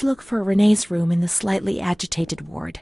Let's look for Renee's room in the slightly agitated ward.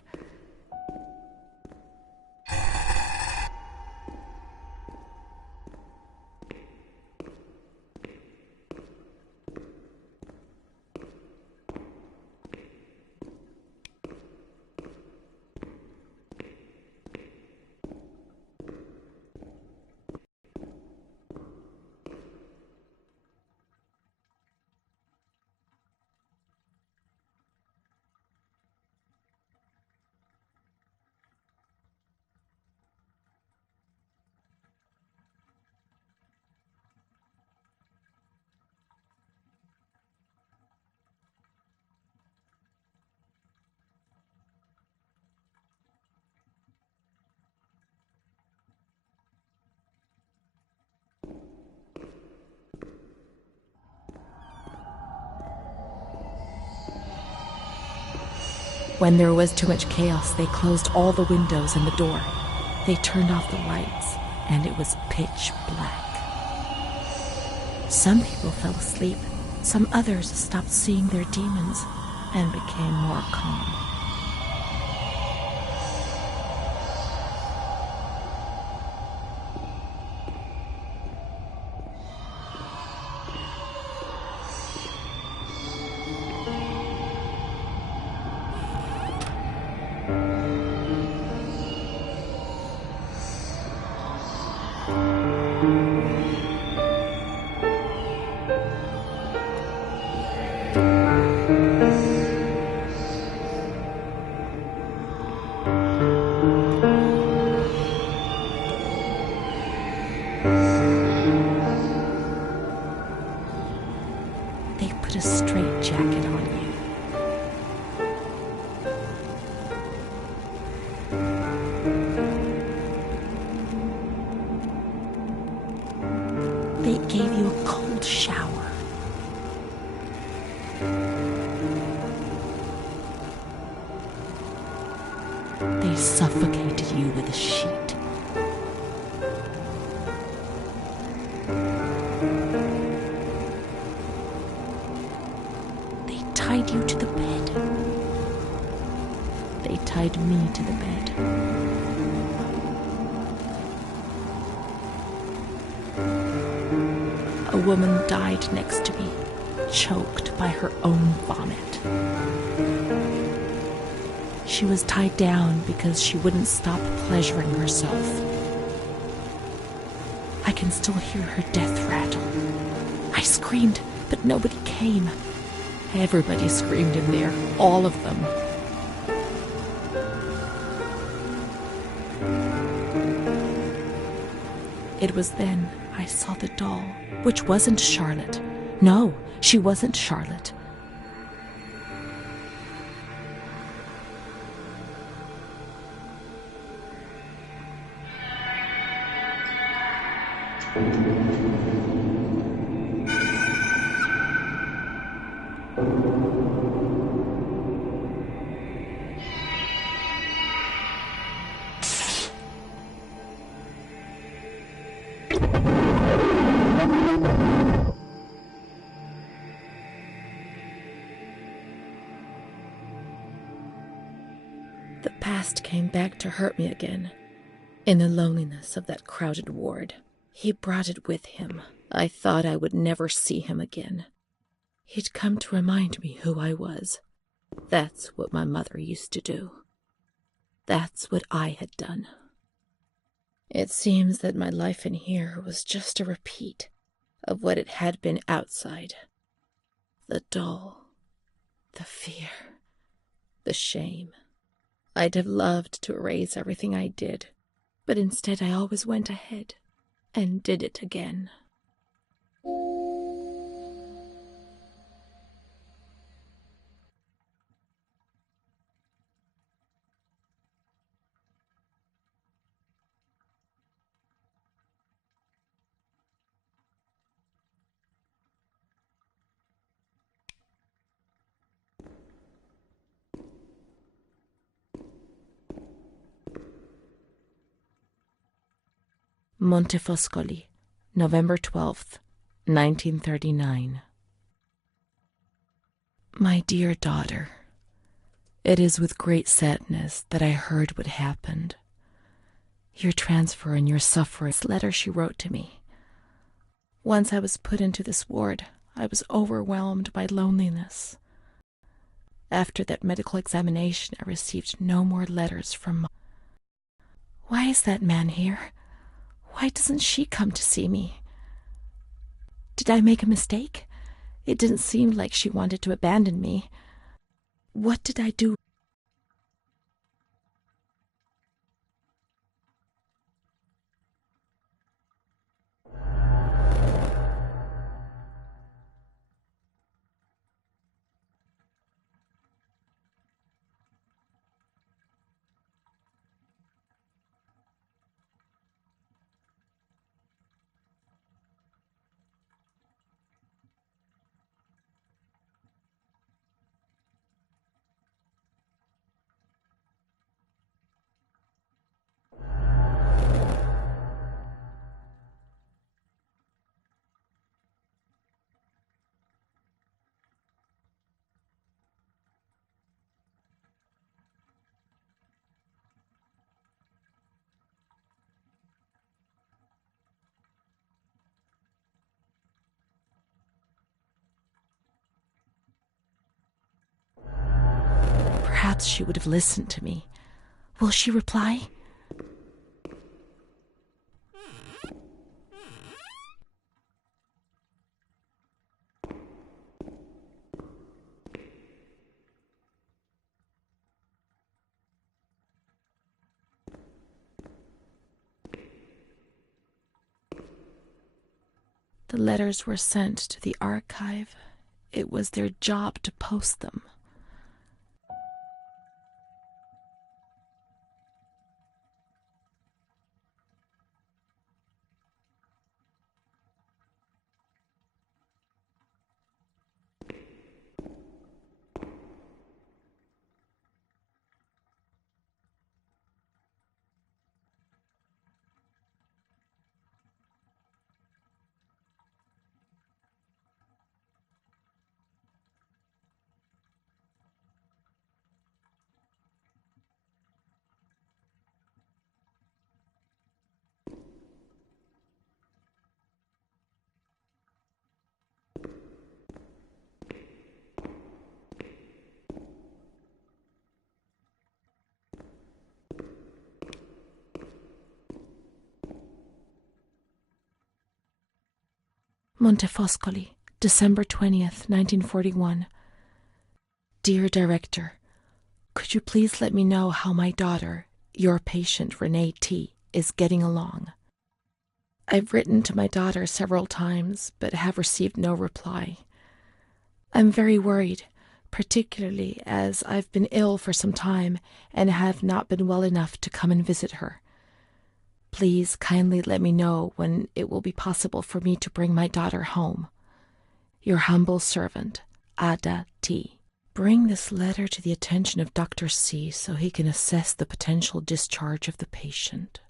When there was too much chaos, they closed all the windows and the door. They turned off the lights, and it was pitch black. Some people fell asleep. Some others stopped seeing their demons and became more calm. They put a straitjacket on you. They gave you a cold shower. They suffocated you with a sheet. They tied you to the bed. They tied me to the bed. A woman died next to me, choked by her own vomit. She was tied down because she wouldn't stop pleasuring herself. I can still hear her death rattle. I screamed, but nobody came. Everybody screamed in there, all of them. It was then I saw the doll, which wasn't Charlotte. No, she wasn't Charlotte. The past came back to hurt me again. In the loneliness of that crowded ward, he brought it with him. I thought I would never see him again. He'd come to remind me who I was. That's what my mother used to do. That's what I had done. It seems that my life in here was just a repeat of what it had been outside. The doll, the fear, the shame. I'd have loved to erase everything I did, but instead I always went ahead and did it again. Montefoscoli, November 12th, 1939. My dear daughter, it is with great sadness that I heard what happened. Your transfer and your suffering. This letter she wrote to me. Once I was put into this ward, I was overwhelmed by loneliness. After that medical examination, I received no more letters from Mom. Why is that man here? Why doesn't she come to see me? Did I make a mistake? It didn't seem like she wanted to abandon me. What did I do? Perhaps she would have listened to me. Will she reply? The letters were sent to the archive. It was their job to post them. Montefoscoli, December 20th, 1941. Dear Director, could you please let me know how my daughter, your patient Renee T., is getting along? I've written to my daughter several times, but have received no reply. I'm very worried, particularly as I've been ill for some time and have not been well enough to come and visit her. Please kindly let me know when it will be possible for me to bring my daughter home. Your humble servant, Ada T. Bring this letter to the attention of Dr. C so he can assess the potential discharge of the patient.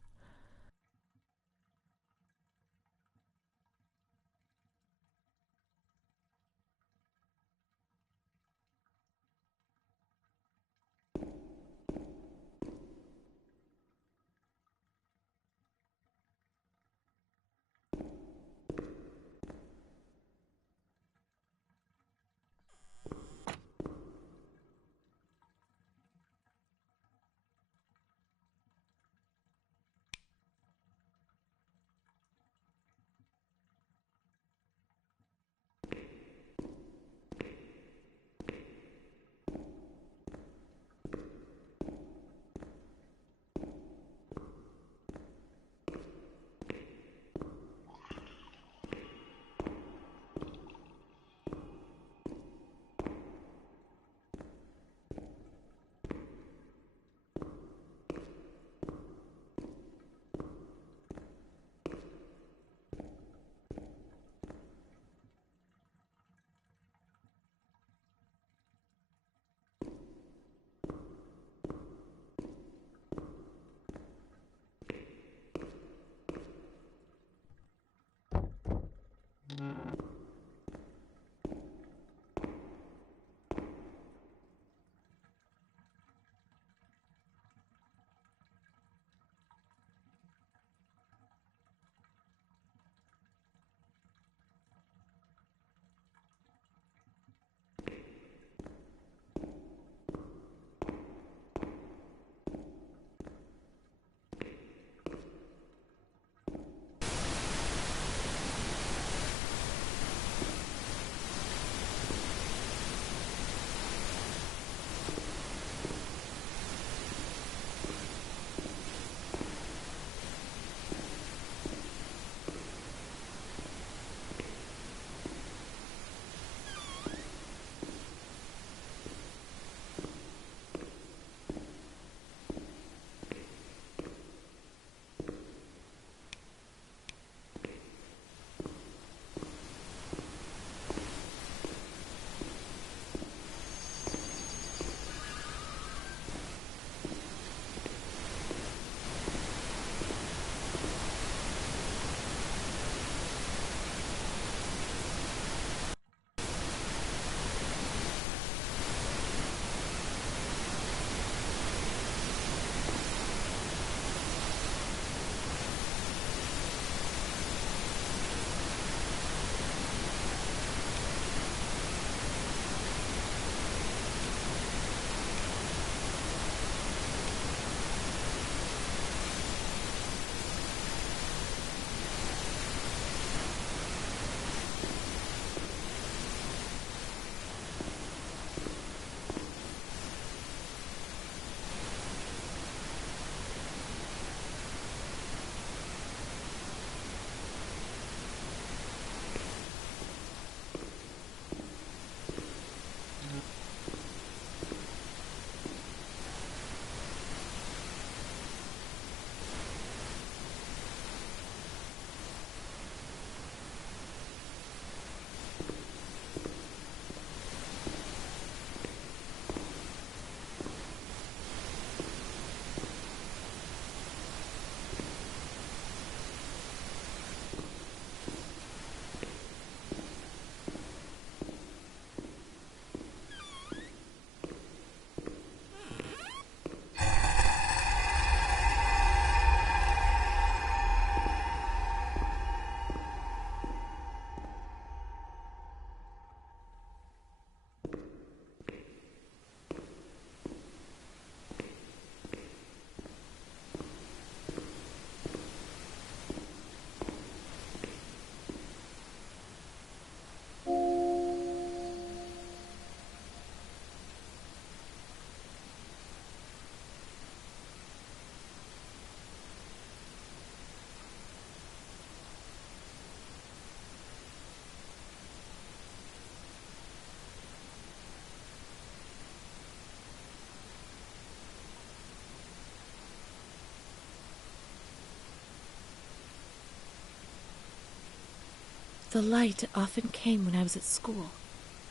The light often came when I was at school,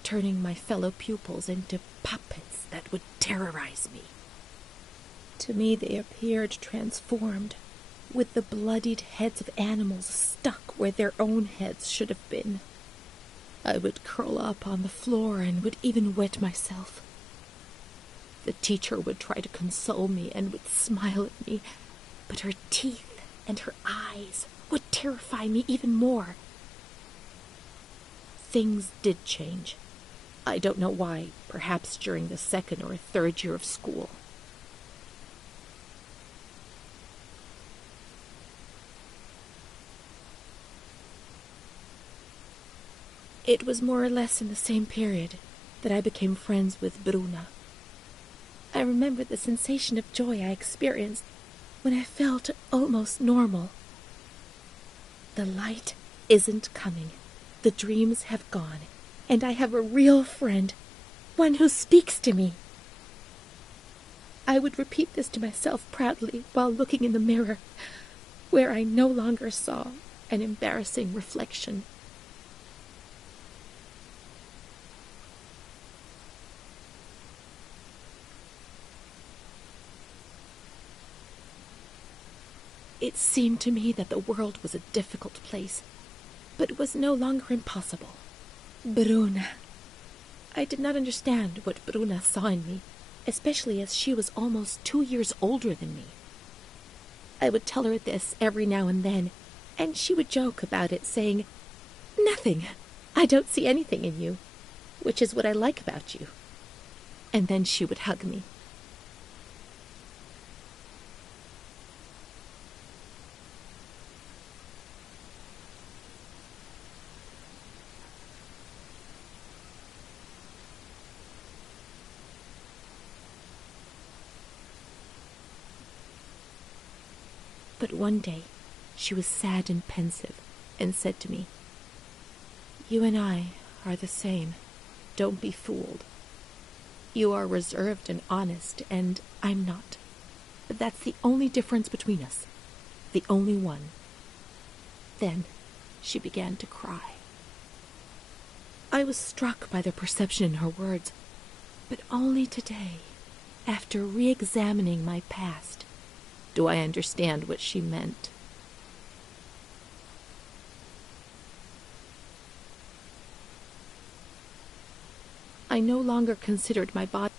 turning my fellow pupils into puppets that would terrorize me. To me they appeared transformed, with the bloodied heads of animals stuck where their own heads should have been. I would curl up on the floor and would even wet myself. The teacher would try to console me and would smile at me, but her teeth and her eyes would terrify me even more. Things did change. I don't know why, perhaps during the second or third year of school. It was more or less in the same period that I became friends with Bruna. I remember the sensation of joy I experienced when I felt almost normal. The light isn't coming. The dreams have gone, and I have a real friend, one who speaks to me. I would repeat this to myself proudly while looking in the mirror, where I no longer saw an embarrassing reflection. It seemed to me that the world was a difficult place, but it was no longer impossible. Bruna. I did not understand what Bruna saw in me, especially as she was almost 2 years older than me. I would tell her this every now and then, and she would joke about it, saying, "Nothing. I don't see anything in you, which is what I like about you." And then she would hug me. But one day, she was sad and pensive, and said to me, "You and I are the same. Don't be fooled. You are reserved and honest, and I'm not. But that's the only difference between us. The only one." Then she began to cry. I was struck by the perception in her words, but only today, after re-examining my past, do I understand what she meant. I no longer considered my body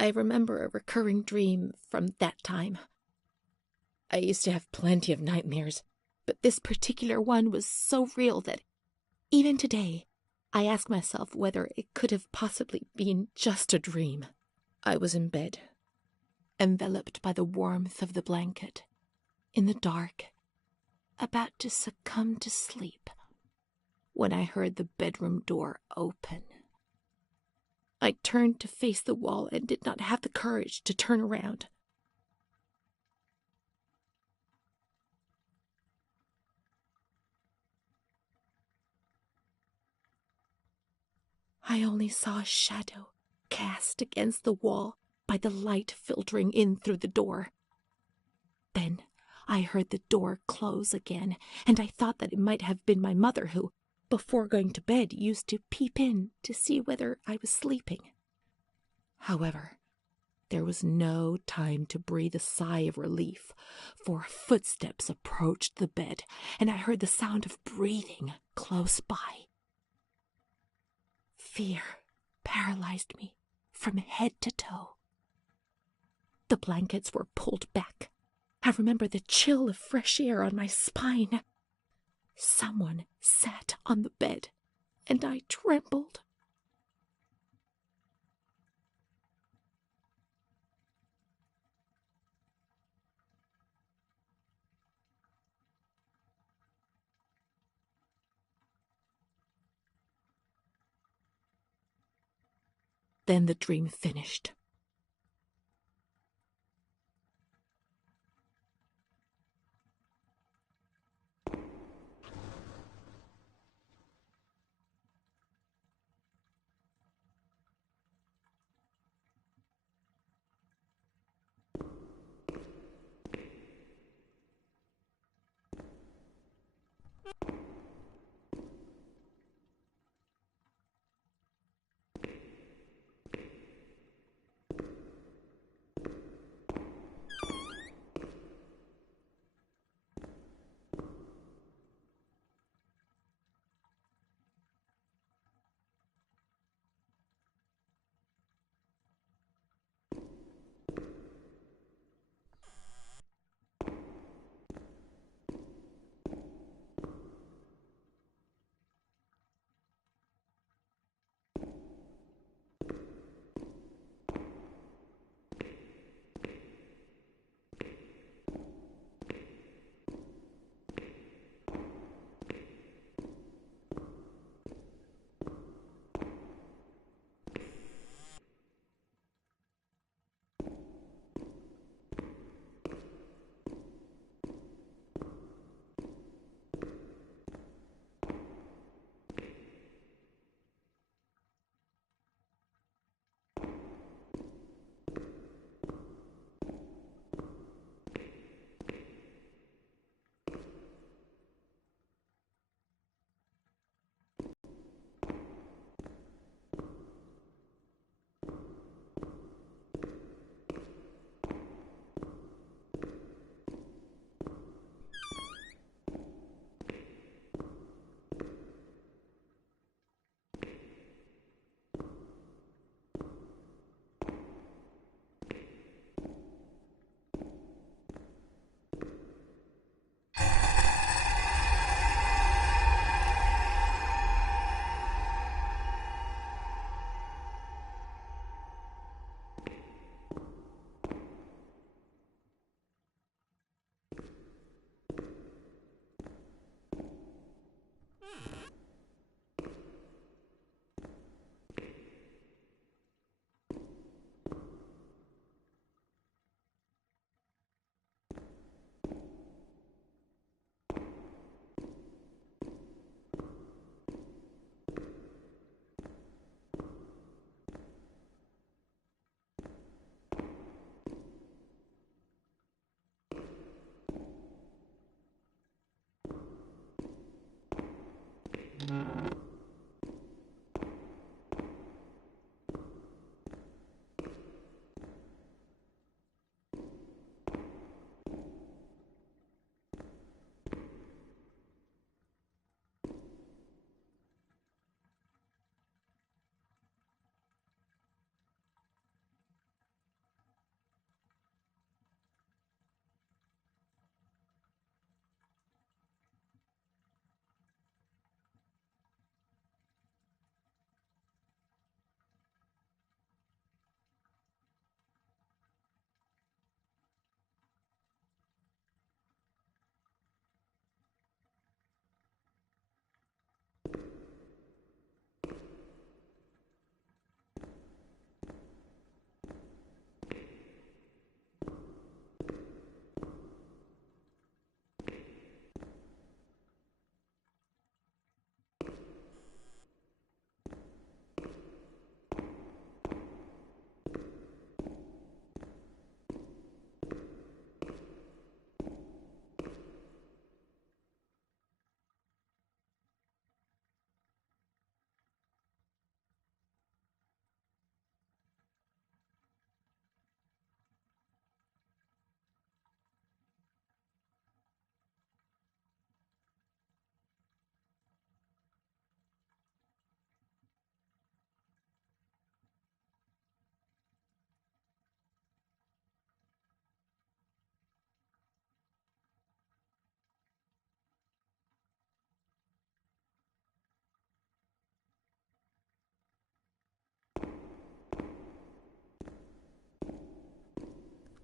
I remember a recurring dream from that time. I used to have plenty of nightmares, but this particular one was so real that even today, I ask myself whether it could have possibly been just a dream. I was in bed, enveloped by the warmth of the blanket, in the dark, about to succumb to sleep, when I heard the bedroom door open. I turned to face the wall and did not have the courage to turn around. I only saw a shadow cast against the wall by the light filtering in through the door. Then I heard the door close again, and I thought that it might have been my mother who, before going to bed, used to peep in to see whether I was sleeping. However, there was no time to breathe a sigh of relief, for footsteps approached the bed, and I heard the sound of breathing close by. Fear paralyzed me from head to toe. The blankets were pulled back. I remember the chill of fresh air on my spine. Someone sat on the bed, and I trembled. Then the dream finished.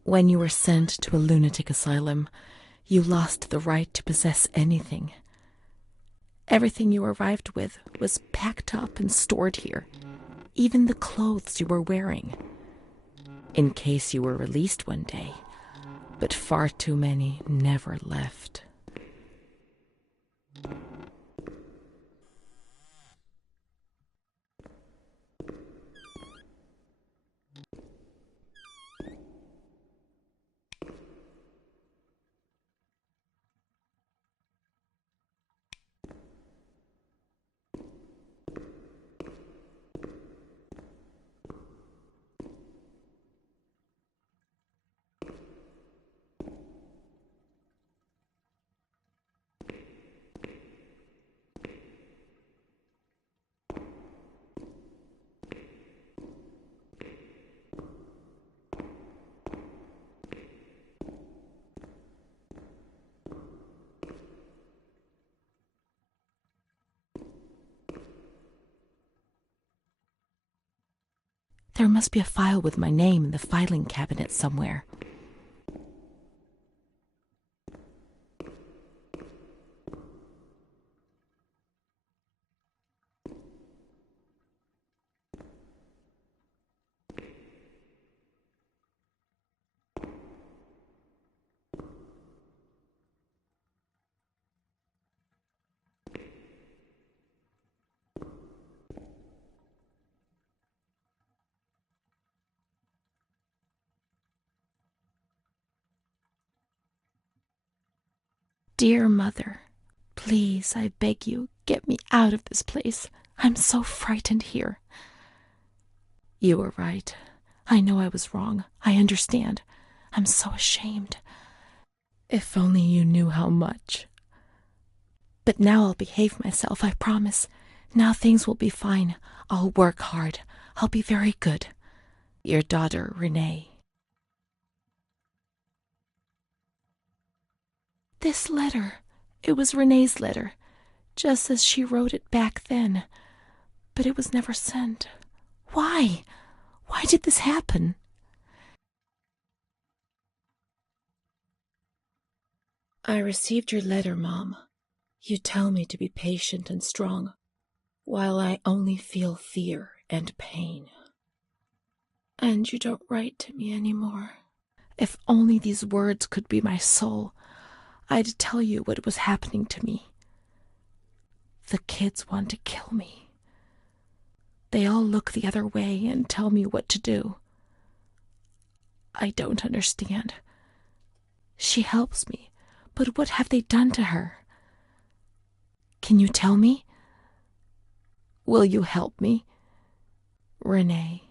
When you were sent to a lunatic asylum, you lost the right to possess anything. Everything you arrived with was packed up and stored here, even the clothes you were wearing, in case you were released one day, but far too many never left. There must be a file with my name in the filing cabinet somewhere. Dear Mother, please, I beg you, get me out of this place. I'm so frightened here. You were right. I know I was wrong. I understand. I'm so ashamed. If only you knew how much. But now I'll behave myself, I promise. Now things will be fine. I'll work hard. I'll be very good. Your daughter, Renee. This letter. It was Renee's letter, just as she wrote it back then. But it was never sent. Why? Why did this happen? I received your letter, Mom. You tell me to be patient and strong, while I only feel fear and pain. And you don't write to me anymore. If only these words could be my soul, I'd tell you what was happening to me. The kids want to kill me. They all look the other way and tell me what to do. I don't understand. She helps me, but what have they done to her? Can you tell me? Will you help me? Renee.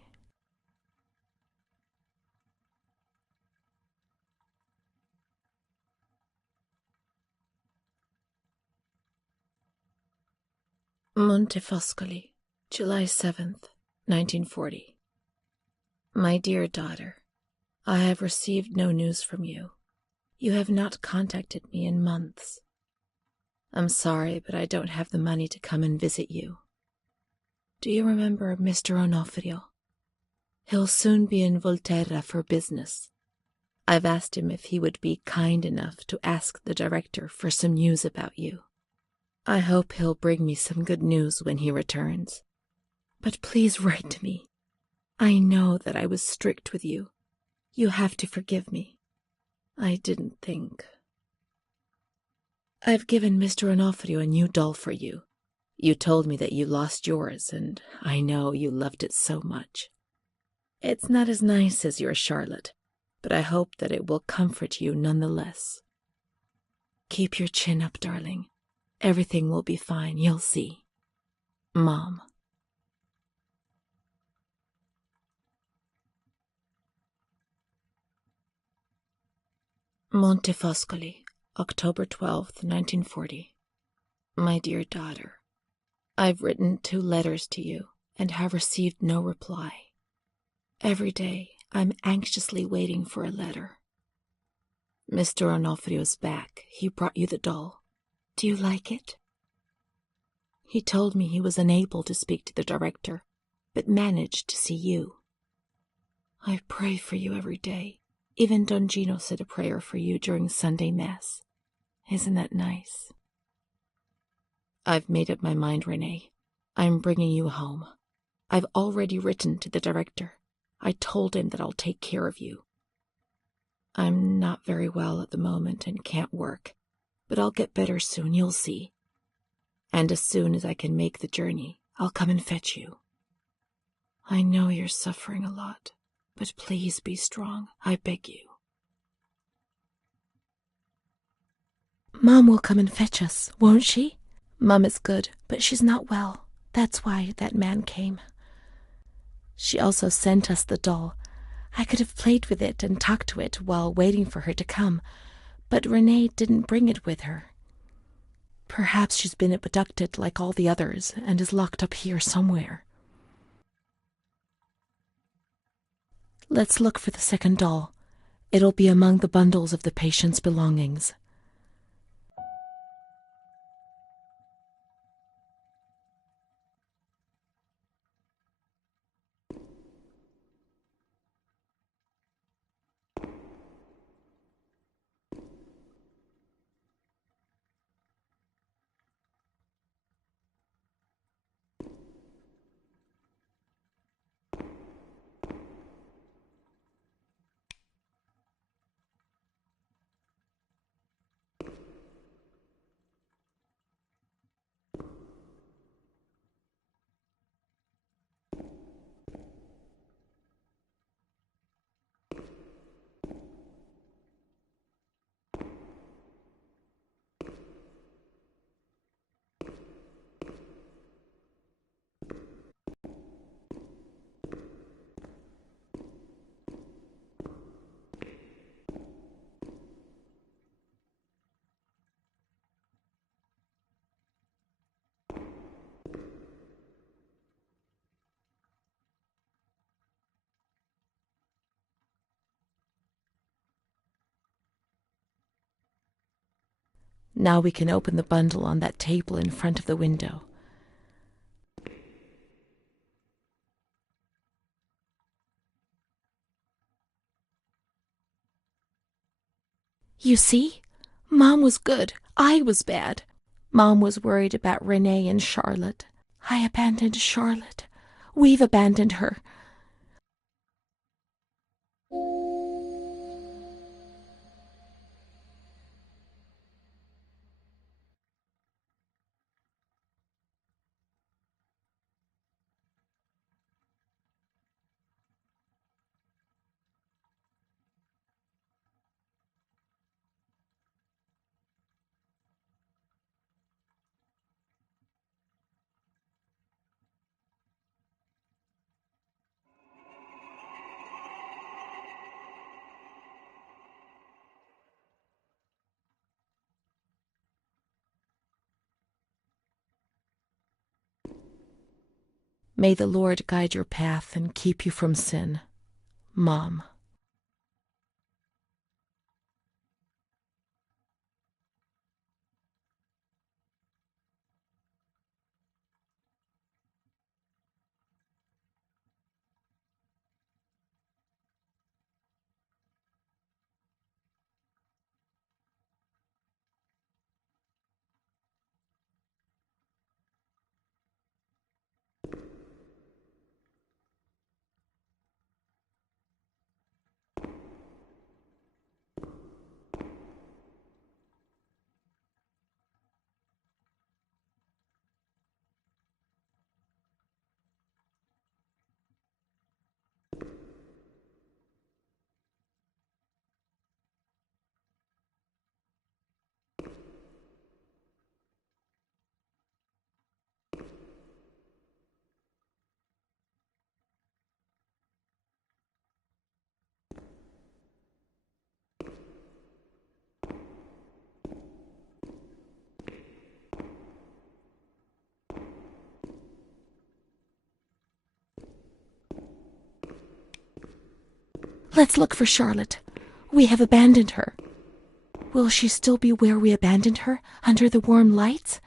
Montefoscoli, July 7th, 1940. My dear daughter, I have received no news from you. You have not contacted me in months. I'm sorry, but I don't have the money to come and visit you. Do you remember Mr. Onofrio? He'll soon be in Volterra for business. I've asked him if he would be kind enough to ask the director for some news about you. I hope he'll bring me some good news when he returns. But please write to me. I know that I was strict with you. You have to forgive me. I didn't think. I've given Mr. Onofrio a new doll for you. You told me that you lost yours, and I know you loved it so much. It's not as nice as your Charlotte, but I hope that it will comfort you nonetheless. Keep your chin up, darling. Everything will be fine, you'll see. Mom. Montefoscoli, October 12th, 1940. My dear daughter, I've written 2 letters to you and have received no reply. Every day I'm anxiously waiting for a letter. Mr. Onofrio's back. He brought you the doll. Do you like it? He told me he was unable to speak to the director, but managed to see you. I pray for you every day. Even Don Gino said a prayer for you during Sunday Mass. Isn't that nice? I've made up my mind, Renee. I'm bringing you home. I've already written to the director. I told him that I'll take care of you. I'm not very well at the moment and can't work, but I'll get better soon, you'll see. And as soon as I can make the journey, I'll come and fetch you. I know you're suffering a lot, but please be strong, I beg you. Mom will come and fetch us, won't she? Mom is good, but she's not well. That's why that man came. She also sent us the doll. I could have played with it and talked to it while waiting for her to come, but Renee didn't bring it with her. Perhaps she's been abducted like all the others and is locked up here somewhere. Let's look for the second doll. It'll be among the bundles of the patient's belongings. Now we can open the bundle on that table in front of the window. You see? Mom was good. I was bad. Mom was worried about Renee and Charlotte. I abandoned Charlotte. We've abandoned her. May the Lord guide your path and keep you from sin. Mom. Let's look for Charlotte. We have abandoned her. Will she still be where we abandoned her, under the warm lights?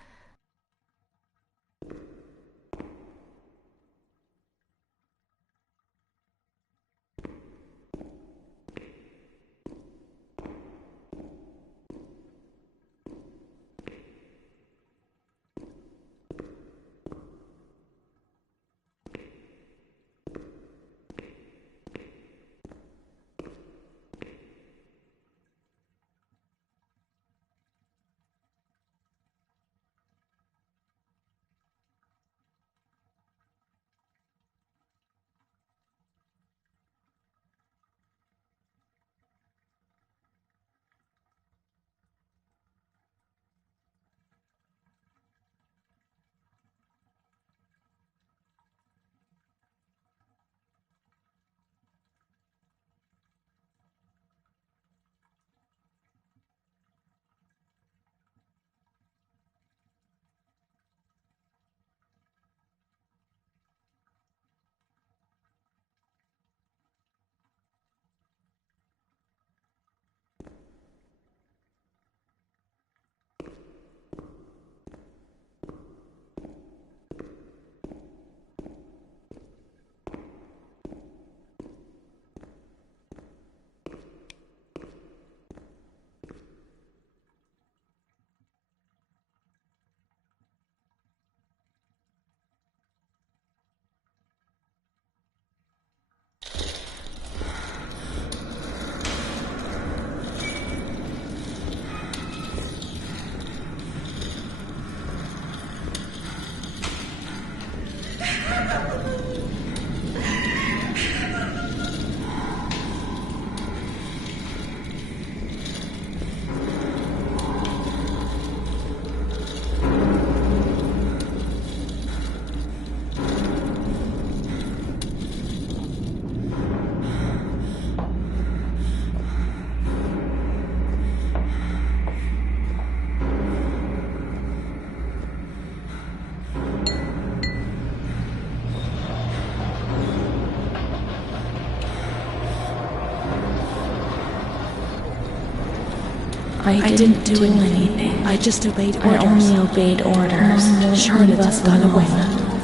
I didn't do anything. I just obeyed orders. I only obeyed orders. Charlotte has gone away.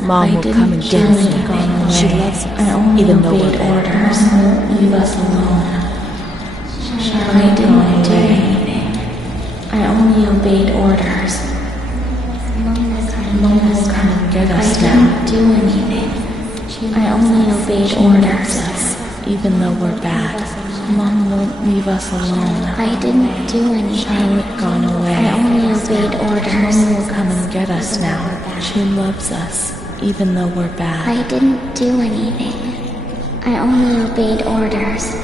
Mom will come and get us now. She loves us, even though we're bad. Orders. Leave us alone. I didn't do anything. I only obeyed orders. Mom will come and get us now. I didn't do anything. I only obeyed orders. Even though we're bad. Mom won't leave us alone. I didn't do anything. Charlotte gone away. I only obeyed orders. Mom will come and get us now. She loves us, even though we're bad. I didn't do anything. I only obeyed orders.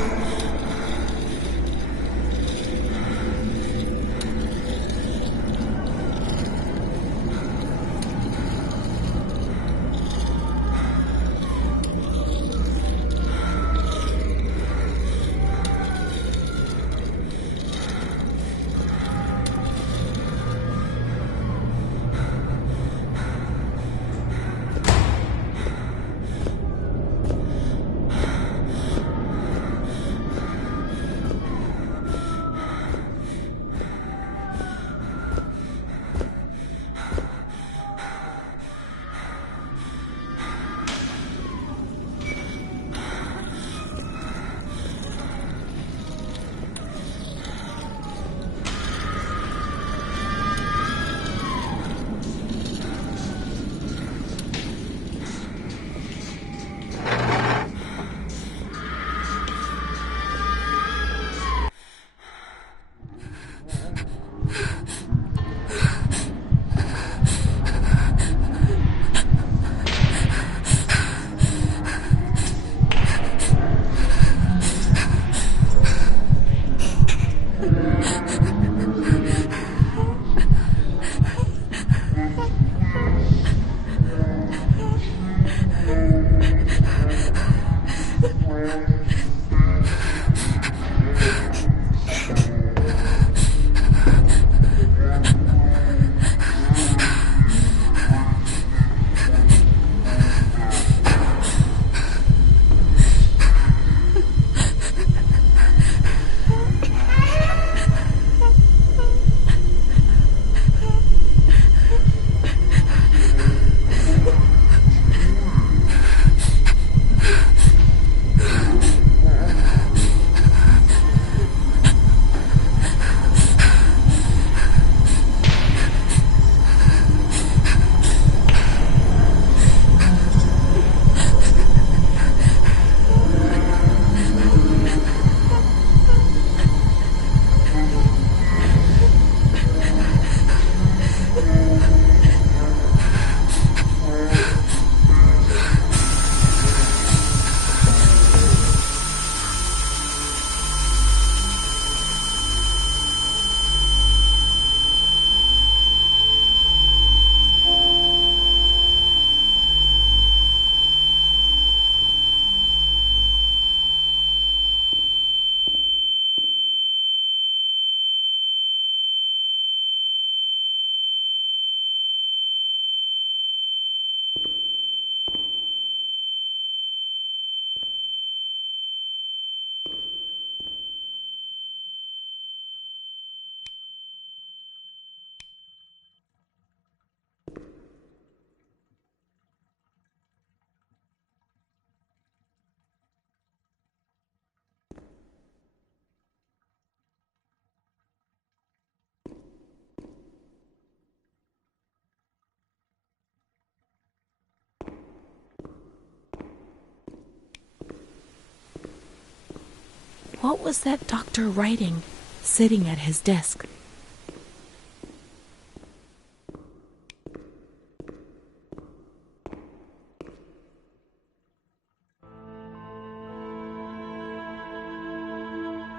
What was that doctor writing, sitting at his desk?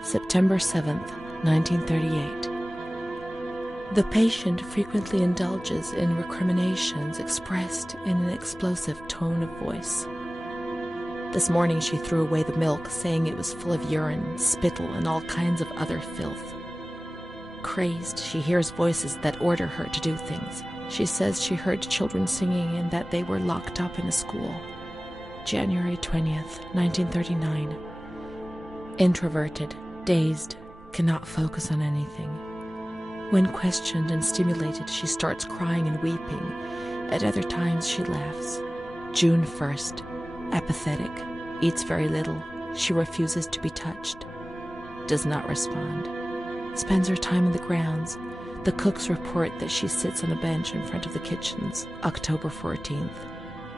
September 7th, 1938. The patient frequently indulges in recriminations expressed in an explosive tone of voice. This morning she threw away the milk, saying it was full of urine, spittle, and all kinds of other filth. Crazed, she hears voices that order her to do things. She says she heard children singing and that they were locked up in a school. January 20th, 1939. Introverted, dazed, cannot focus on anything. When questioned and stimulated, she starts crying and weeping. At other times, she laughs. June 1st. Apathetic. Eats very little. She refuses to be touched. Does not respond. Spends her time in the grounds. The cooks report that she sits on a bench in front of the kitchens. October 14th.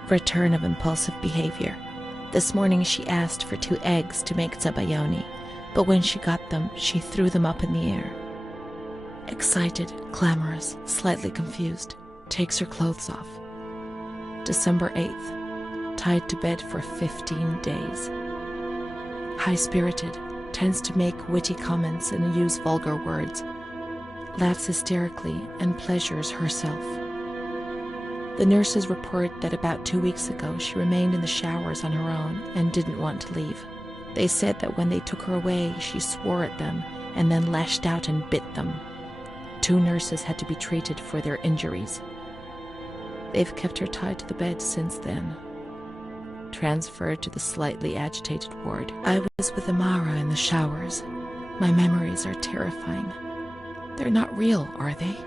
Return of impulsive behavior. This morning she asked for 2 eggs to make zabayoni, but when she got them, she threw them up in the air. Excited, clamorous, slightly confused. Takes her clothes off. December 8th. Tied to bed for 15 days. High-spirited. Tends to make witty comments and use vulgar words. Laughs hysterically and pleasures herself. The nurses report that about 2 weeks ago she remained in the showers on her own and didn't want to leave. They said that when they took her away, she swore at them and then lashed out and bit them. 2 nurses had to be treated for their injuries. They've kept her tied to the bed since then. Transferred to the slightly agitated ward. I was with Amara in the showers. My memories are terrifying. They're not real, are they?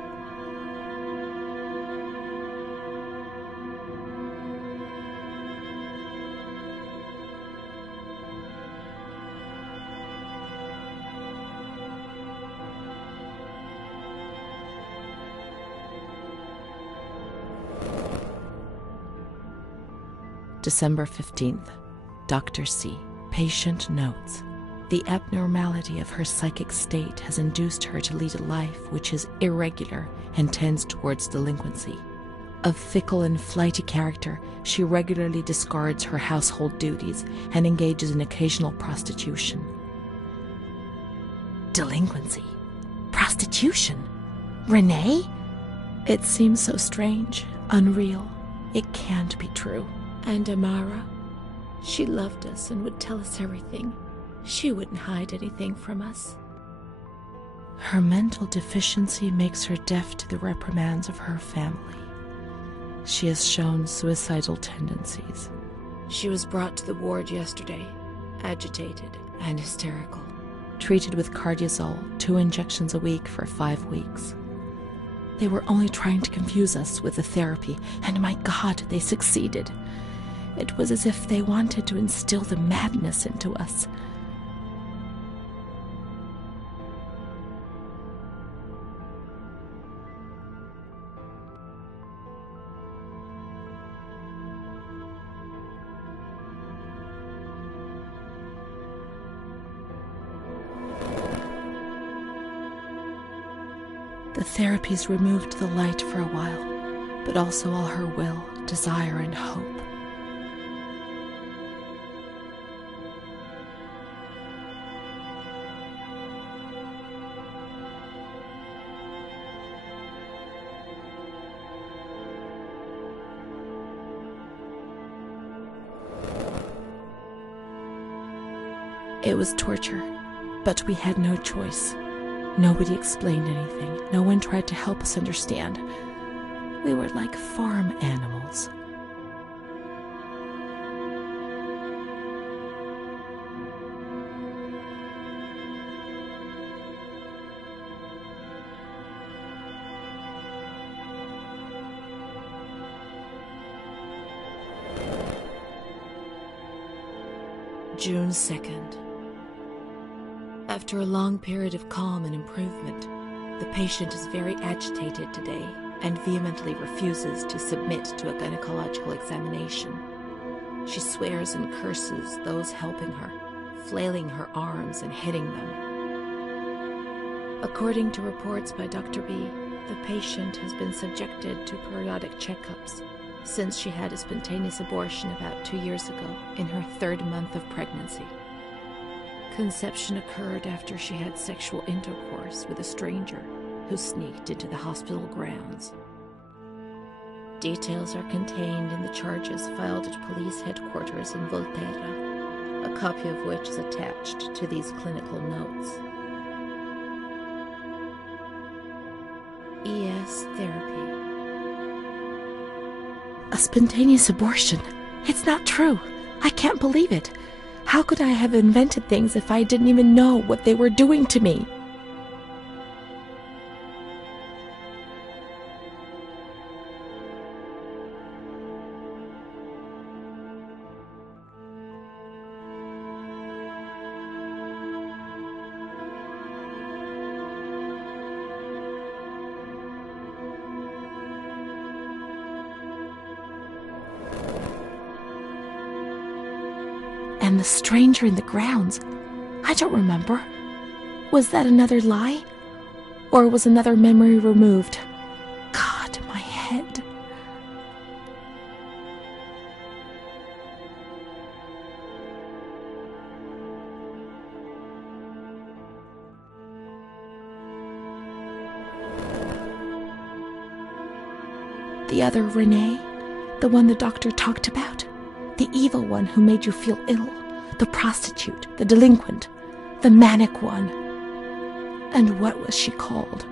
December 15th. Dr. C. Patient notes. The abnormality of her psychic state has induced her to lead a life which is irregular and tends towards delinquency. Of fickle and flighty character, she regularly discards her household duties and engages in occasional prostitution. Delinquency? Prostitution? Renee? It seems so strange, unreal. It can't be true. And Amara? She loved us and would tell us everything. She wouldn't hide anything from us. Her mental deficiency makes her deaf to the reprimands of her family. She has shown suicidal tendencies. She was brought to the ward yesterday, agitated and hysterical. Treated with cardiazol, 2 injections a week for 5 weeks. They were only trying to confuse us with the therapy, and my God, they succeeded. It was as if they wanted to instill the madness into us. The therapies removed the light for a while, but also all her will, desire, and hope. It was torture, but we had no choice. Nobody explained anything. No one tried to help us understand. We were like farm animals. June 2nd. After a long period of calm and improvement, the patient is very agitated today and vehemently refuses to submit to a gynecological examination. She swears and curses those helping her, flailing her arms and hitting them. According to reports by Dr. B, the patient has been subjected to periodic checkups since she had a spontaneous abortion about 2 years ago in her 3rd month of pregnancy. Conception occurred after she had sexual intercourse with a stranger who sneaked into the hospital grounds. Details are contained in the charges filed at police headquarters in Volterra, a copy of which is attached to these clinical notes. ES therapy. A spontaneous abortion? It's not true. I can't believe it. How could I have invented things if I didn't even know what they were doing to me? And the stranger in the grounds, I don't remember. Was that another lie? Or was another memory removed? God, my head. The other Renee, the one the doctor talked about, the evil one who made you feel ill, the prostitute, the delinquent, the manic one. And what was she called?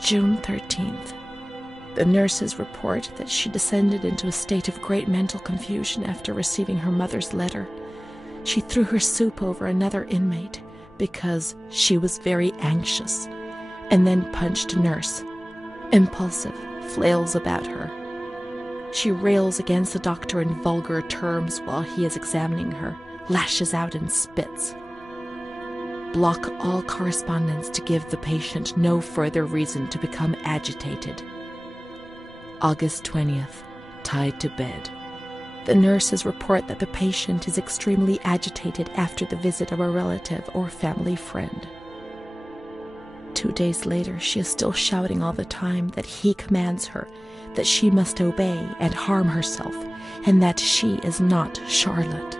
June 13th. The nurses report that she descended into a state of great mental confusion after receiving her mother's letter. She threw her soup over another inmate because she was very anxious, and then punched a nurse. Impulsive, flails about her. She rails against the doctor in vulgar terms while he is examining her, lashes out and spits. Block all correspondence to give the patient no further reason to become agitated. August 20th, tied to bed. The nurses report that the patient is extremely agitated after the visit of a relative or family friend. 2 days later, she is still shouting all the time that he commands her, that she must obey and harm herself, and that she is not Charlotte.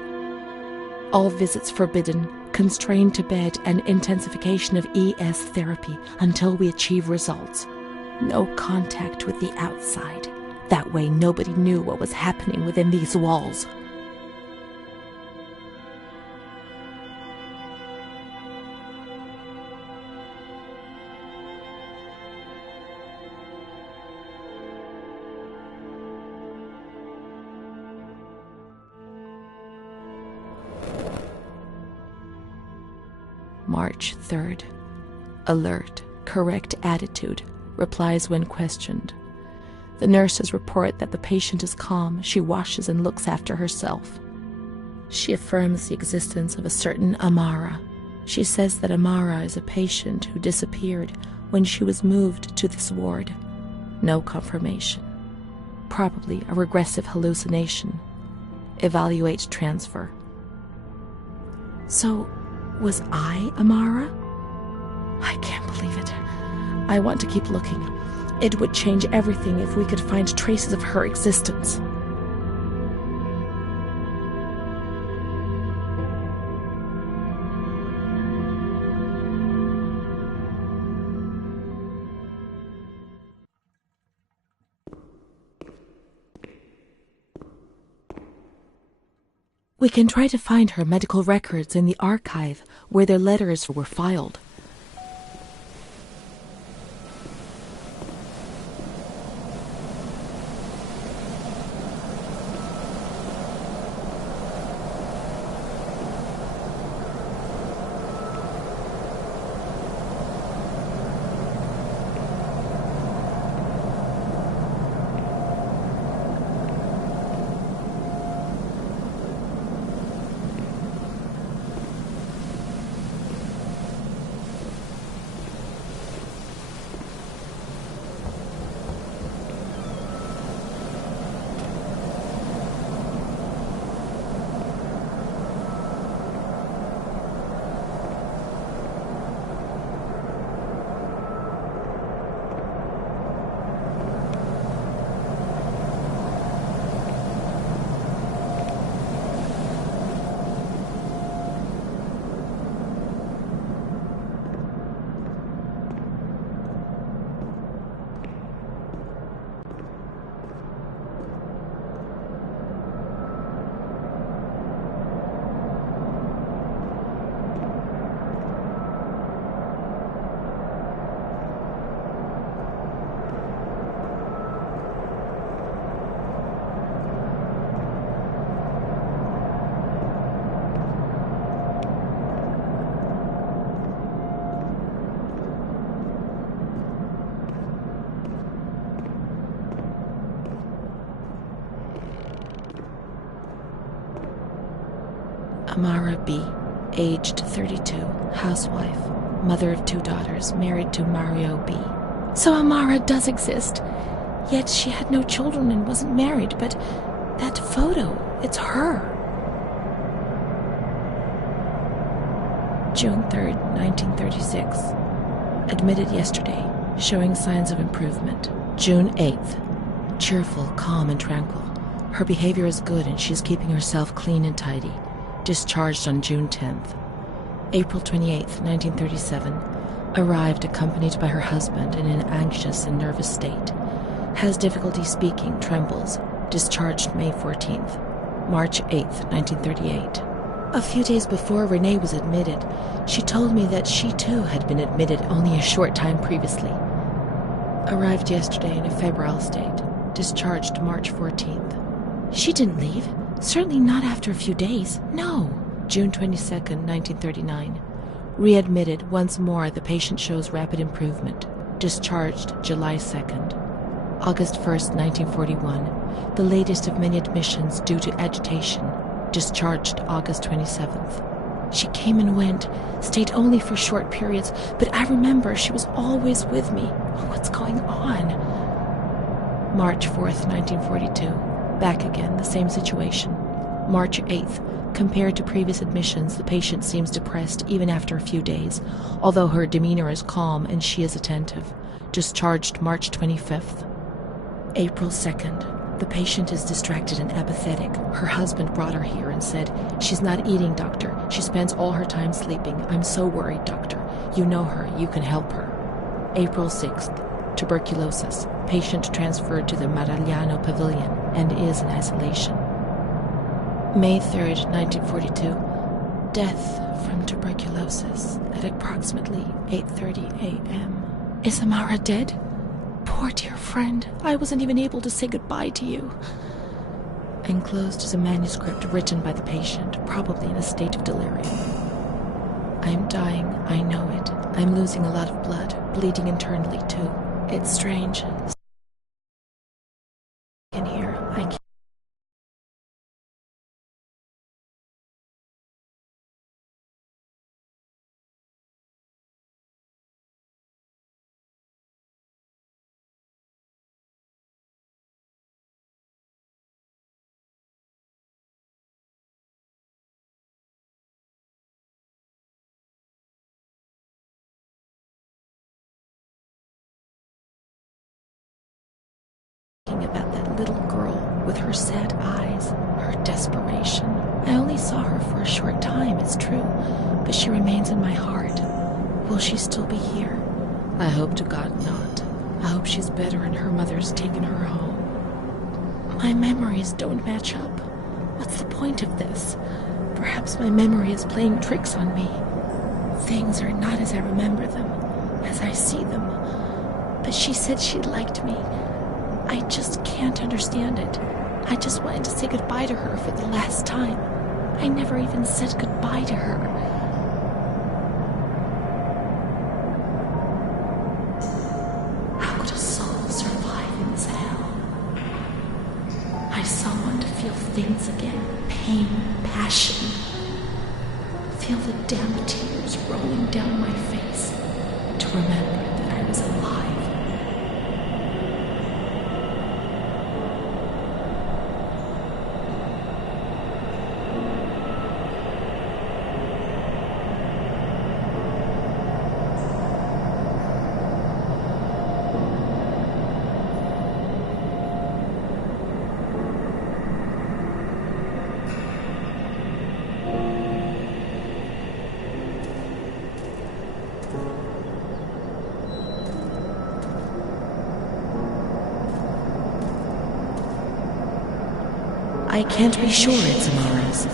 All visits forbidden, constrained to bed, and intensification of ES therapy until we achieve results. No contact with the outside. That way nobody knew what was happening within these walls. March 3rd. Alert, correct attitude, replies when questioned. The nurses report that the patient is calm. She washes and looks after herself. She affirms the existence of a certain Amara. She says that Amara is a patient who disappeared when she was moved to this ward. No confirmation. Probably a regressive hallucination. Evaluate transfer. So, was I Amara? I can't believe it. I want to keep looking. It would change everything if we could find traces of her existence. We can try to find her medical records in the archive where their letters were filed. Amara B., aged 32, housewife, mother of 2 daughters, married to Mario B. So Amara does exist. Yet she had no children and wasn't married, but that photo, it's her. June 3rd, 1936. Admitted yesterday, showing signs of improvement. June 8th. Cheerful, calm, and tranquil. Her behavior is good and she's keeping herself clean and tidy. Discharged on June 10th. April 28th, 1937. Arrived accompanied by her husband in an anxious and nervous state. Has difficulty speaking, trembles. Discharged May 14th. March 8th, 1938. A few days before Renee was admitted, she told me that she too had been admitted only a short time previously. Arrived yesterday in a febrile state. Discharged March 14th. She didn't leave. Certainly not after a few days. No. June 22nd, 1939. Readmitted once more. The patient shows rapid improvement. Discharged July 2nd. August 1st, 1941. The latest of many admissions due to agitation. Discharged August 27th. She came and went, stayed only for short periods, but I remember she was always with me. What's going on? March 4th, 1942. Back again, the same situation. March 8th. Compared to previous admissions, the patient seems depressed even after a few days, although her demeanor is calm and she is attentive. Discharged March 25th. April 2nd. The patient is distracted and apathetic. Her husband brought her here and said, "She's not eating, doctor. She spends all her time sleeping. I'm so worried, doctor. You know her. You can help her." April 6th. Tuberculosis. Patient transferred to the Maragliano Pavilion and is in isolation. May 3rd, 1942. Death from tuberculosis at approximately 8:30 a.m. Is Amara dead? Poor dear friend, I wasn't even able to say goodbye to you. Enclosed is a manuscript written by the patient, probably in a state of delirium. I'm dying, I know it. I'm losing a lot of blood, bleeding internally too. It's strange. I can hear, I can. About that little girl with her sad eyes, her desperation. I only saw her for a short time, it's true, but she remains in my heart. Will she still be here? I hope to God not. I hope she's better and her mother's taken her home. My memories don't match up. What's the point of this? Perhaps my memory is playing tricks on me. Things are not as I remember them, as I see them. But she said she liked me. I just can't understand it. I just wanted to say goodbye to her for the last time. I never even said goodbye to her. How could a soul survive in this hell? I someone to feel things again. Pain, passion. Feel the damp tears rolling down my face. To remember that I was alive. I can't be sure it's Amara's.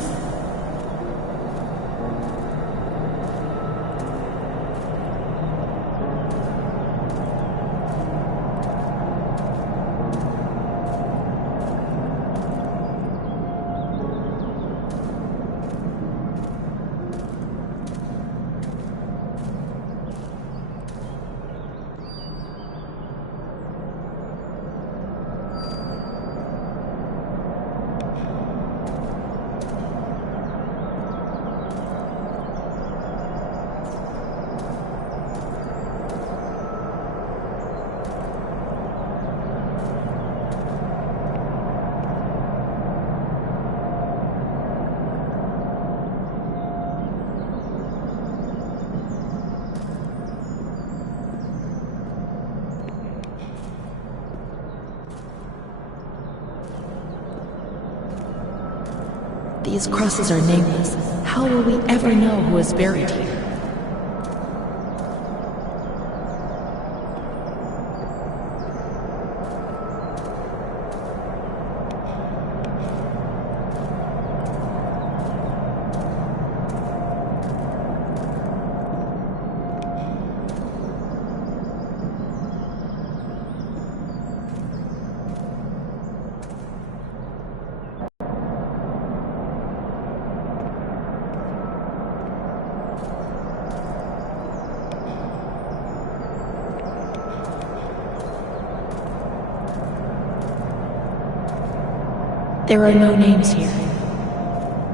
These crosses are nameless. How will we ever know who is buried here? There are no names here.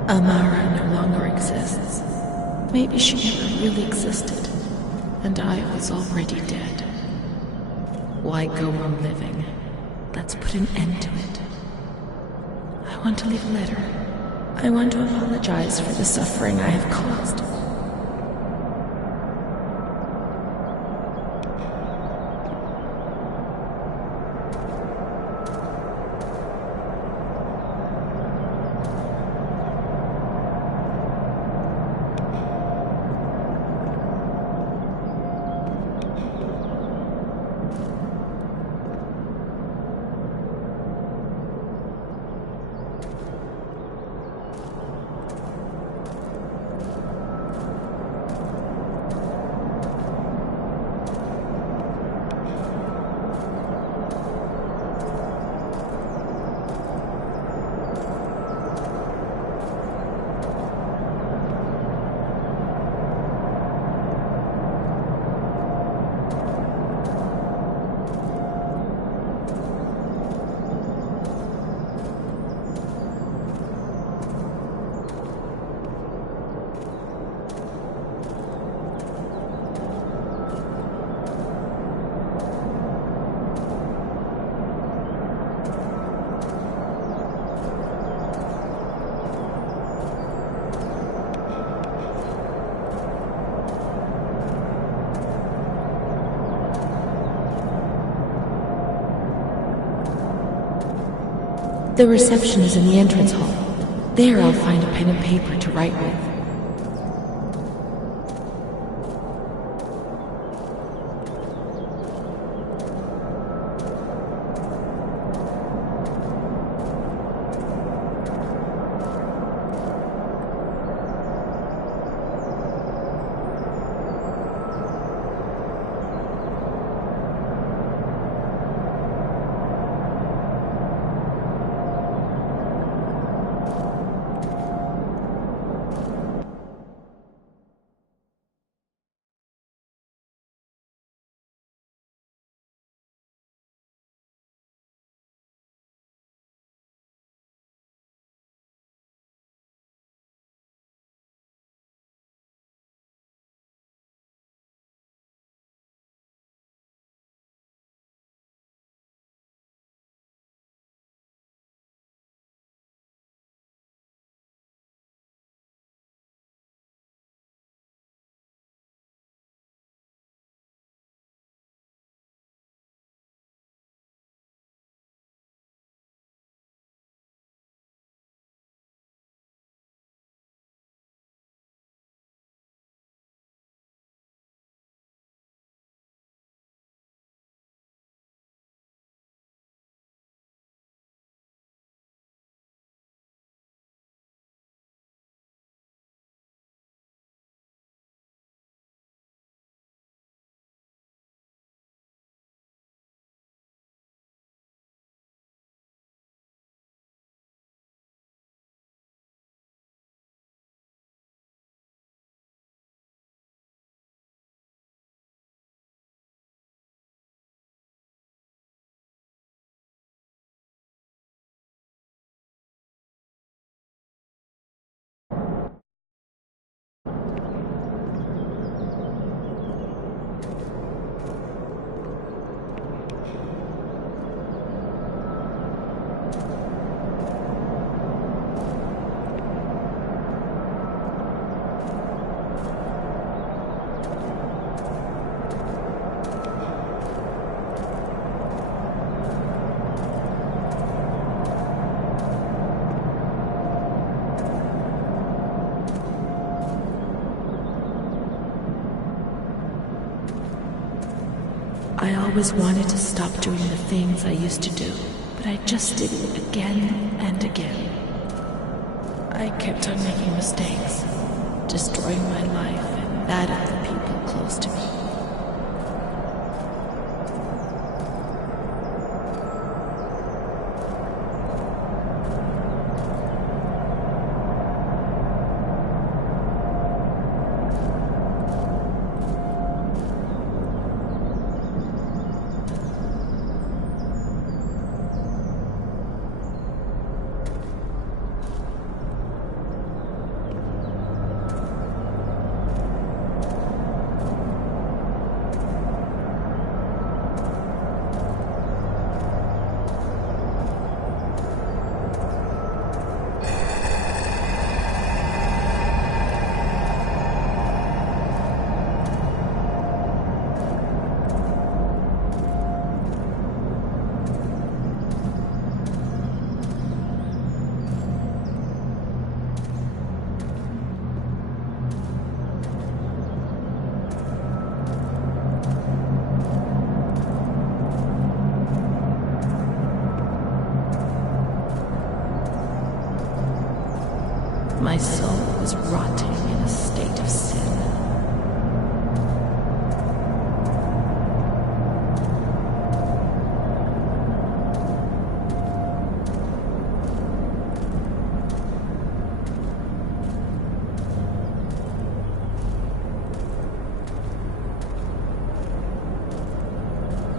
Amara no longer exists. Maybe she never really existed, and I was already dead. Why go on living? Let's put an end to it. I want to leave a letter. I want to apologize for the suffering I have caused. The reception is in the entrance hall. There I'll find a pen and paper to write with. I always wanted to stop doing the things I used to do, but I just did it again and again. I kept on making mistakes, destroying my life and that of the people close to me. My soul was rotting in a state of sin.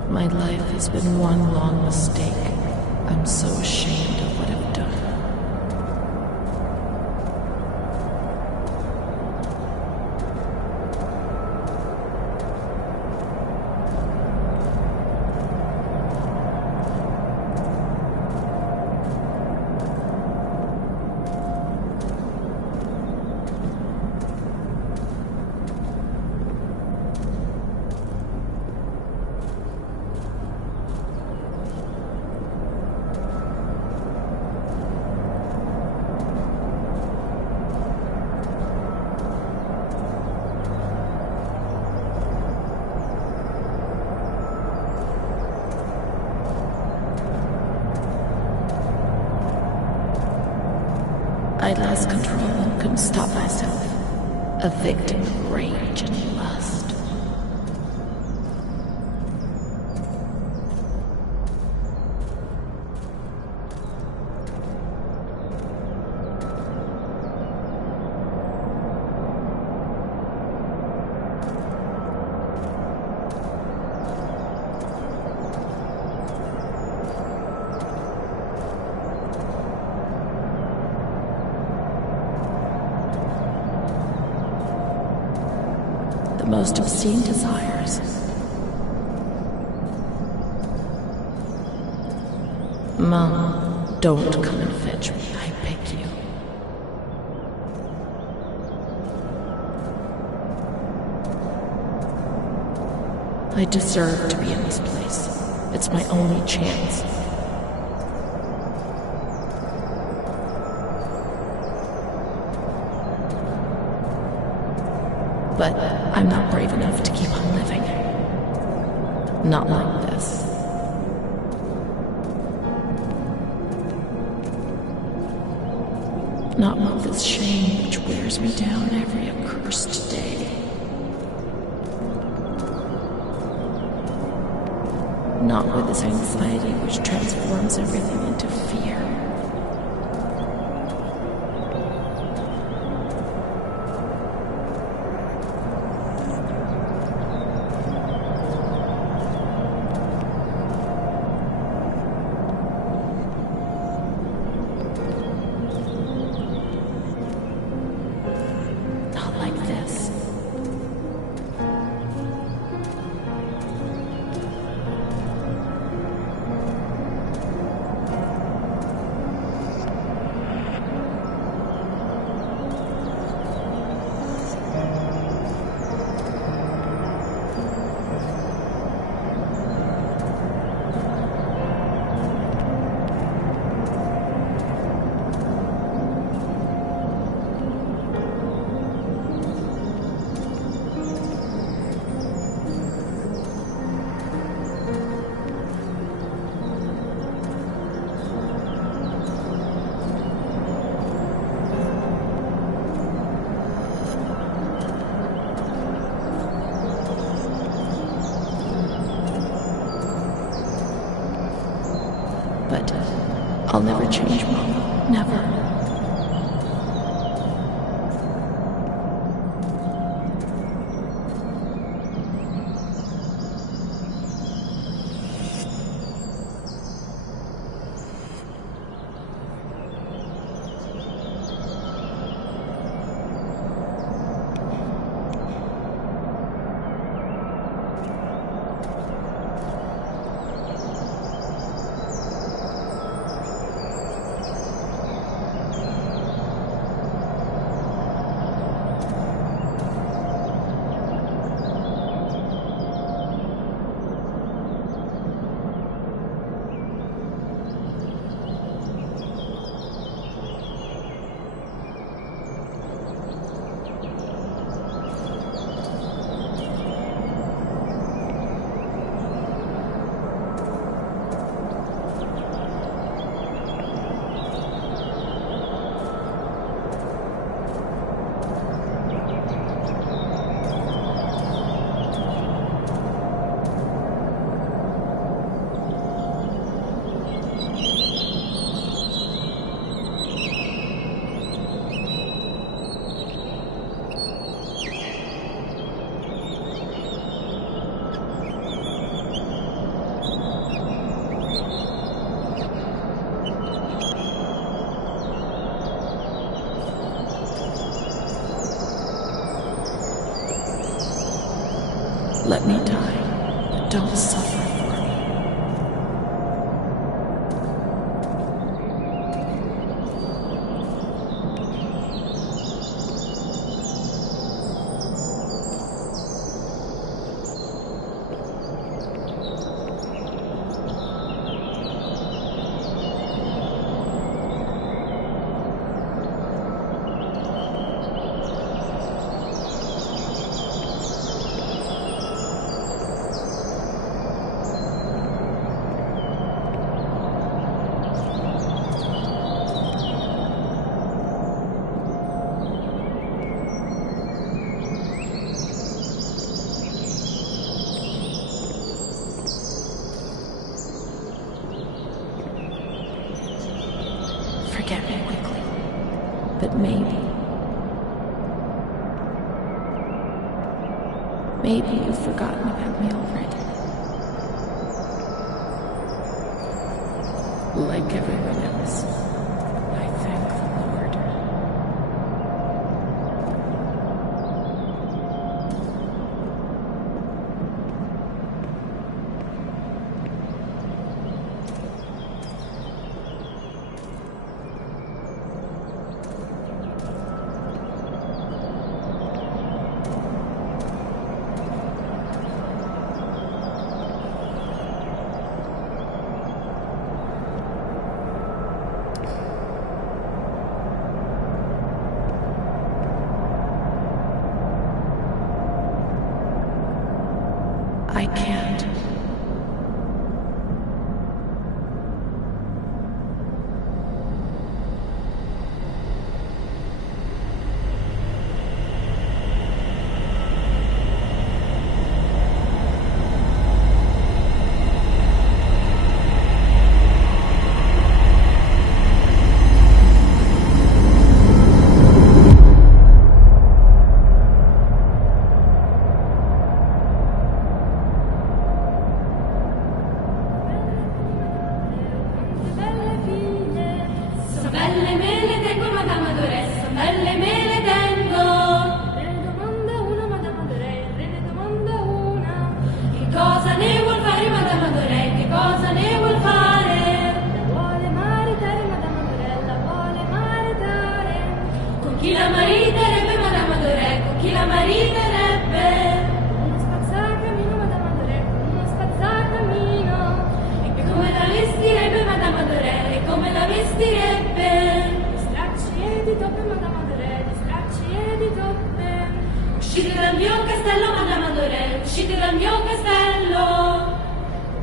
My life has been one long mistake. I'm so ashamed of what I've done. I lost control and couldn't stop myself. A victim of rage and lust. The most obscene desires. Mom, don't come and fetch me, I beg you. I deserve to be in this place. It's my only chance. But I'm not brave enough to keep on living. Not like this. Not with this shame which wears me down every accursed day. Not with this anxiety which transforms everything into fear. change, Mama. Never. Let me die, but don't suffer for me. Forget me quickly, but maybe you've forgotten about me already. Like everyone else, I thank the Lord. I can't. Chi la mariterebbe, Madame Adoré, con chi la mariterebbe? Uno spazzacamino, Madame Adoré, uno spazzacamino. E come la vestirebbe, Madame Adoré, e come la vestirebbe? Di stracci e di toppe, Madame Adoré, di stracci e di toppe. Uscite dal mio castello, Madame Adoré, uscite dal mio castello.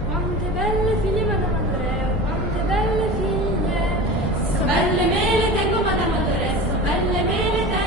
Quante belle figlie, Madame Adoré, quante belle figlie. So belle me le tengo, Madame Adoré, so belle me le tengo.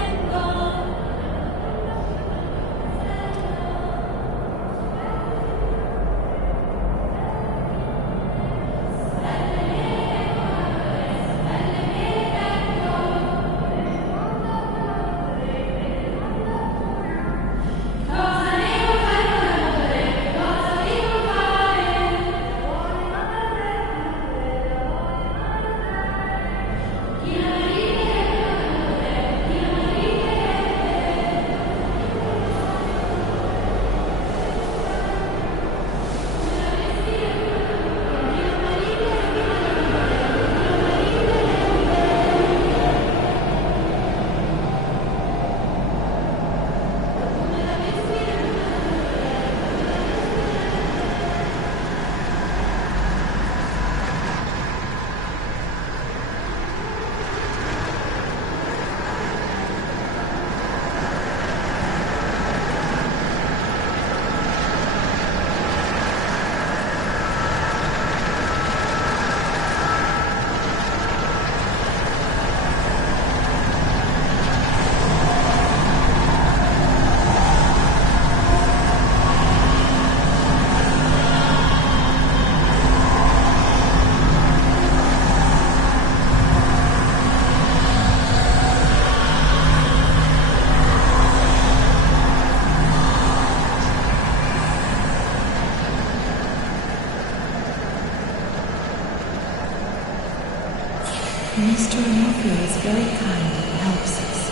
Mr. Onofrio is very kind and helps us.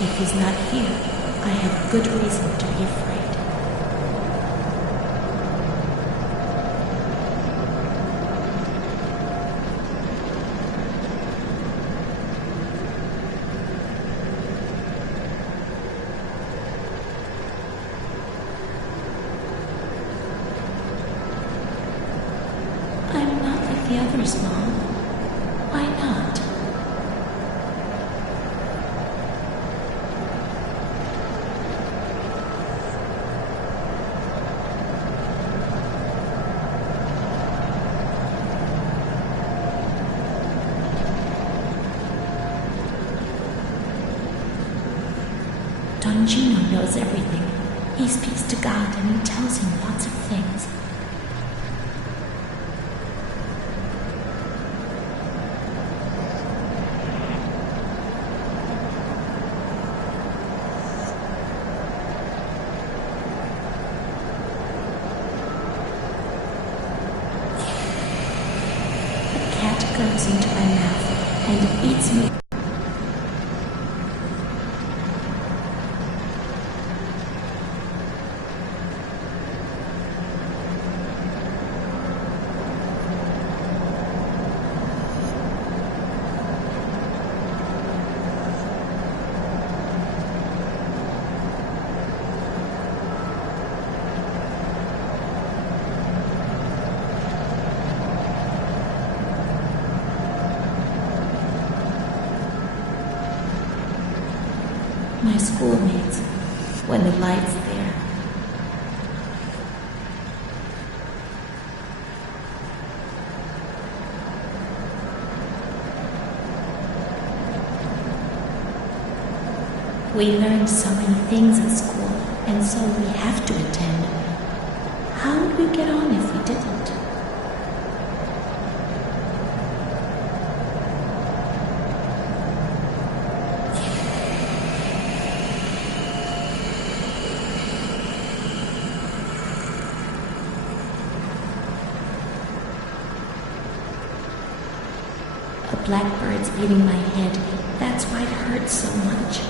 If he's not here, I have good reason to be afraid. I'm not like the others, Mom. Why not? Don Gino knows everything. He speaks to God and he tells him lots of things. A cat goes into my mouth and eats me. My schoolmates, when the light's there. We learned so many things at school, and so we have to attend. How would we get on if we didn't? A blackbird's beating my head. That's why it hurts so much.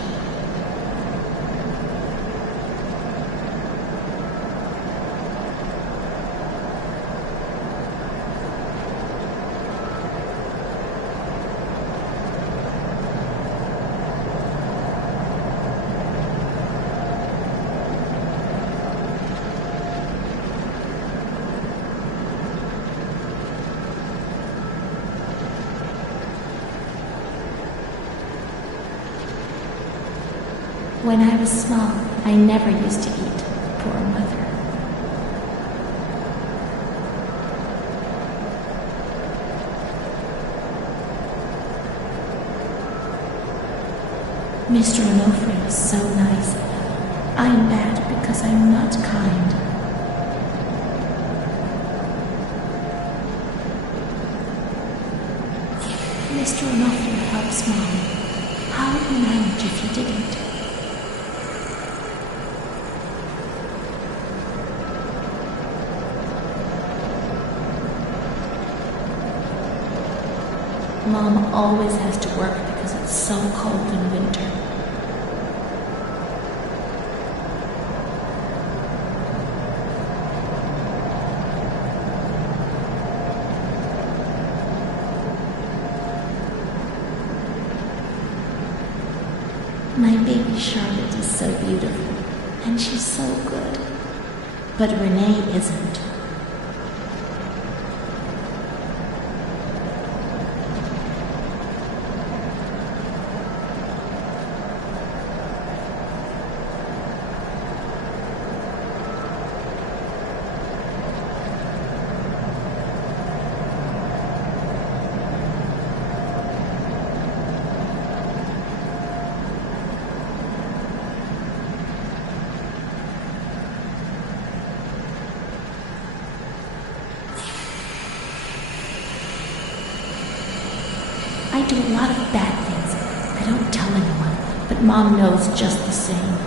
When I was small, I never used to eat. Poor mother. Mr. Onofrio is so nice. I'm bad because I'm not kind. Mr. Onofrio helps Mom. How would you manage if you didn't? Mom always has to work because it's so cold in winter. My baby Charlotte is so beautiful, and she's so good. But Renee isn't. I do a lot of bad things. I don't tell anyone, but Mom knows just the same.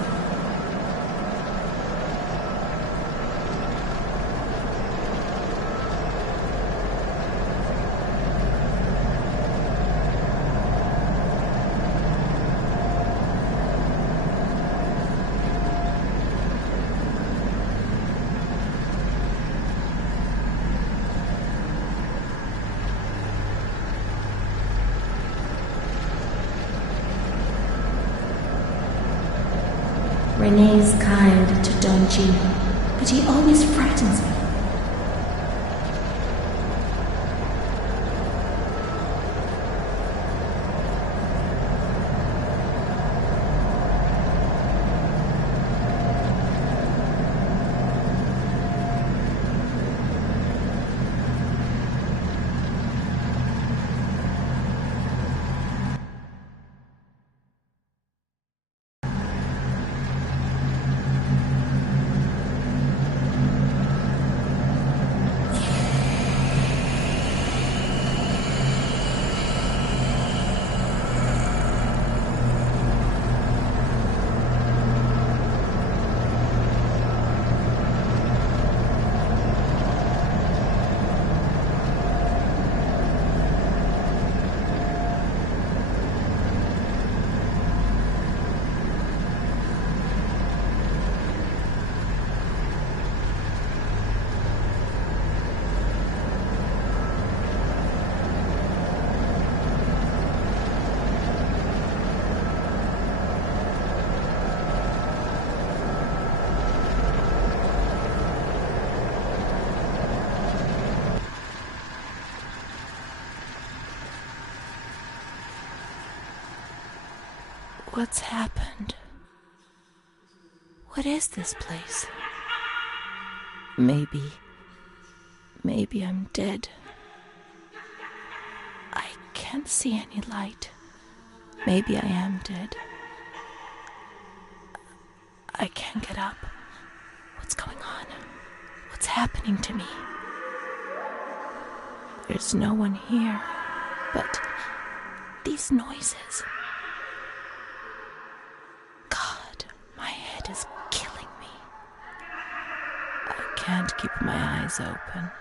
Rene's kind to Dongji, but he always frightens me. What's happened? What is this place? Maybe I'm dead. I can't see any light. Maybe I am dead. I can't get up. What's going on? What's happening to me? There's no one here, but these noises. God, my head is killing me. I can't keep my eyes open.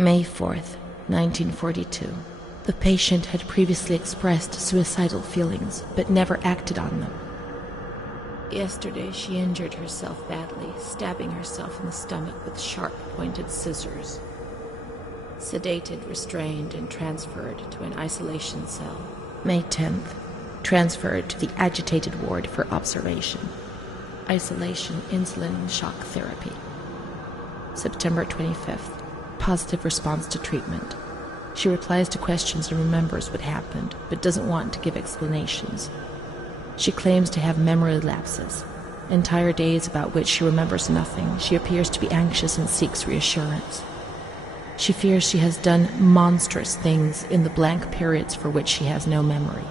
May 4th, 1942. The patient had previously expressed suicidal feelings, but never acted on them. Yesterday she injured herself badly, stabbing herself in the stomach with sharp-pointed scissors. Sedated, restrained, and transferred to an isolation cell. May 10th. Transferred to the agitated ward for observation. Isolation, insulin, and shock therapy. September 25th. Positive response to treatment. She replies to questions and remembers what happened, but doesn't want to give explanations. She claims to have memory lapses. Entire days about which she remembers nothing. She appears to be anxious and seeks reassurance. She fears she has done monstrous things in the blank periods for which she has no memory.